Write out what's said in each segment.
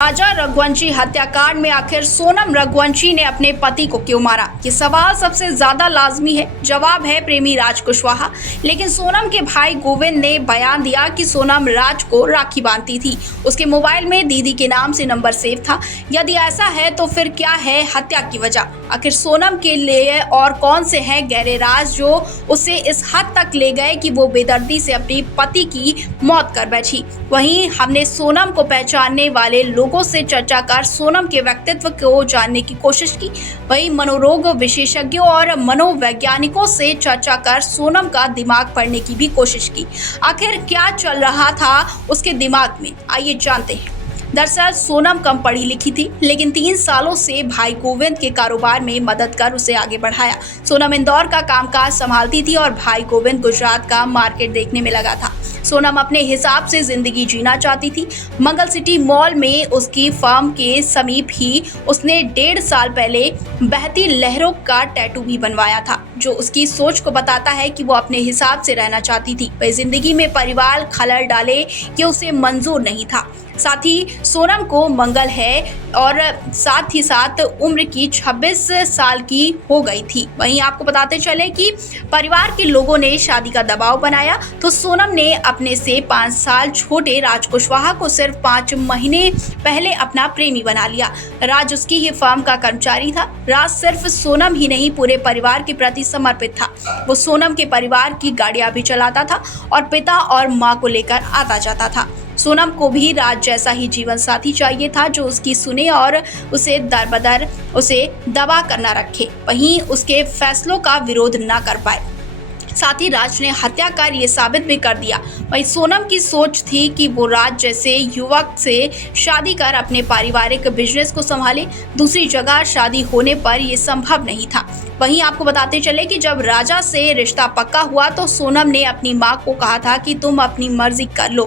राजा रघुवंशी हत्याकांड में आखिर सोनम रघुवंशी ने अपने पति को क्यों मारा? ये सवाल सबसे ज्यादा लाजमी है। जवाब है प्रेमी राज कुशवाहा। लेकिन सोनम के भाई गोविंद ने बयान दिया कि सोनम राज को राखी बांधती थी, उसके मोबाइल में दीदी के नाम से नंबर सेव था। यदि ऐसा है तो फिर क्या है हत्या की वजह? आखिर सोनम के लिए और कौन से हैं गहरे राज जो उसे इस हद तक ले गए कि वो बेदर्दी से अपने पति की मौत कर बैठी? वहीं हमने सोनम को पहचानने वाले लोगों से चर्चा कर सोनम के व्यक्तित्व को जानने की कोशिश की। वहीं मनोरोग विशेषज्ञों और मनोवैज्ञानिकों से चर्चा कर सोनम का दिमाग पढ़ने की भी कोशिश की। आखिर क्या चल रहा था उसके दिमाग में, आइए जानते हैं। दरअसल सोनम कम पढ़ी लिखी थी, लेकिन 3 सालों से भाई गोविंद के कारोबार में मदद कर उसे आगे बढ़ाया। सोनम इंदौर का कामकाज संभालती थी और भाई गोविंद गुजरात का मार्केट देखने में लगा था। सोनम अपने हिसाब से जिंदगी जीना चाहती थी। मंगल सिटी मॉल में उसकी फर्म के समीप ही उसने 1.5 साल पहले बहती लहरों का टैटू भी बनवाया था, जो उसकी सोच को बताता है कि वो अपने हिसाब से रहना चाहती थी। वह जिंदगी में परिवार खलल डाले कि उसे मंजूर नहीं था। साथ ही सोनम को मंगल है और साथ ही साथ उम्र की 26 साल की हो गई थी। वहीं आपको बताते चले कि परिवार के लोगों ने शादी का दबाव बनाया तो सोनम ने अपने से 5 साल छोटे राज कुशवाहा को सिर्फ 5 महीने पहले अपना प्रेमी बना लिया। राज उसकी ही फर्म का कर्मचारी था। राज सिर्फ सोनम ही नहीं पूरे परिवार के प्रति समर्पित था। वो सोनम के परिवार की गाड़ियां भी चलाता था और पिता और माँ को लेकर आता जाता था। सोनम को भी राज जैसा ही जीवन साथी चाहिए था, जो उसकी सुने और उसे दरबदर उसे दबा कर न रखे, वहीं उसके फैसलों का विरोध न कर पाए। साथ ही राज ने हत्याकार ये साबित भी कर दिया। वहीं सोनम की सोच थी कि वो राज जैसे युवक से शादी कर अपने पारिवारिक बिजनेस को संभाले। दूसरी जगह शादी होने पर यह संभव नहीं था। वहीं आपको बताते चले कि जब राजा से रिश्ता पक्का हुआ तो सोनम ने अपनी मां को कहा था कि तुम अपनी मर्जी कर लो,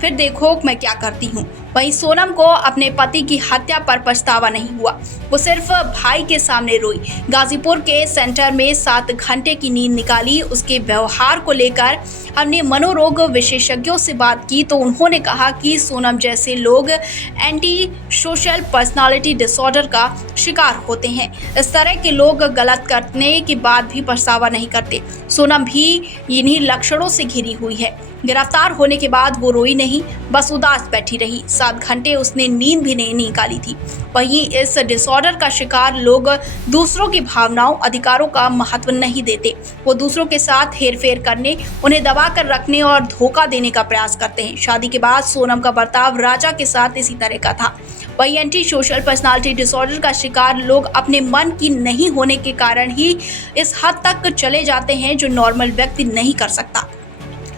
फिर देखो मैं क्या करती हूँ। वहीं सोनम को अपने पति की हत्या पर पछतावा नहीं हुआ, वो सिर्फ भाई के सामने रोई। गाजीपुर के सेंटर में 7 घंटे की नींद निकाली। उसके व्यवहार को लेकर हमने मनोरोग विशेषज्ञों से बात की तो उन्होंने कहा कि सोनम जैसे लोग एंटी सोशल पर्सनालिटी डिसऑर्डर का शिकार होते हैं। इस तरह के लोग गलत करने के बाद भी पछतावा नहीं करते। सोनम भी इन्हीं लक्षणों से घिरी हुई है। गिरफ्तार होने के बाद वो रोई नहीं, बस उदास बैठी रही। 7 घंटे उसने नींद भी नहीं निकाली थी। वहीं इस डिसऑर्डर का शिकार लोग दूसरों की भावनाओं, अधिकारों का महत्व नहीं देते। वो दूसरों के साथ हेरफेर करने, उन्हें दबा कर रखने और धोखा देने का प्रयास करते हैं। शादी के बाद सोनम का बर्ताव राजा के साथ इसी तरह का था। वहीं एंटी सोशल पर्सनालिटी डिसऑर्डर का शिकार लोग अपने मन की नहीं होने के कारण ही इस हद तक चले जाते हैं जो नॉर्मल व्यक्ति नहीं कर सकता।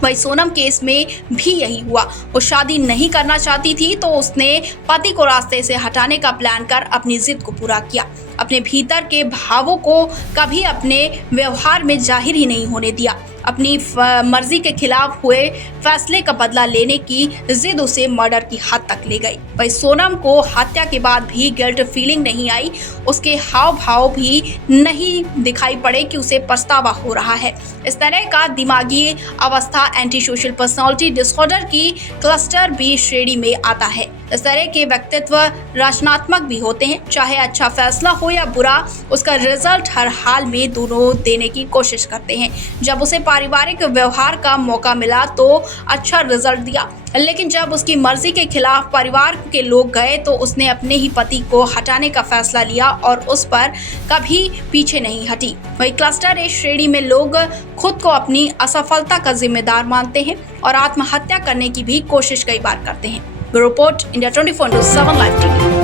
वही सोनम केस में भी यही हुआ। वो शादी नहीं करना चाहती थी तो उसने पति को रास्ते से हटाने का प्लान कर अपनी जिद को पूरा किया। अपने भीतर के भावों को कभी अपने व्यवहार में जाहिर ही नहीं होने दिया। अपनी मर्जी के खिलाफ हुए फैसले का बदला लेने की जिद उसे मर्डर की हद तक ले गई। वही सोनम को हत्या के बाद भी गिल्ट फीलिंग नहीं आई। उसके हाव भाव भी नहीं दिखाई पड़े कि उसे पछतावा हो रहा है। इस तरह का दिमागी अवस्था एंटी सोशल पर्सनालिटी डिसऑर्डर की क्लस्टर बी श्रेणी में आता है। इस तरह के व्यक्तित्व रचनात्मक भी होते हैं। चाहे अच्छा फैसला हो या बुरा, उसका रिजल्ट हर हाल में दोनों देने की कोशिश करते हैं। जब उसे पारिवारिक व्यवहार का मौका मिला तो अच्छा रिजल्ट दिया, लेकिन जब उसकी मर्जी के खिलाफ परिवार के लोग गए तो उसने अपने ही पति को हटाने का फैसला लिया और उस पर कभी पीछे नहीं हटी। वही क्लस्टर ए श्रेणी में लोग खुद को अपनी असफलता का जिम्मेदार मानते हैं और आत्महत्या करने की भी कोशिश कई बार करते हैं। Report India 24/7 live TV.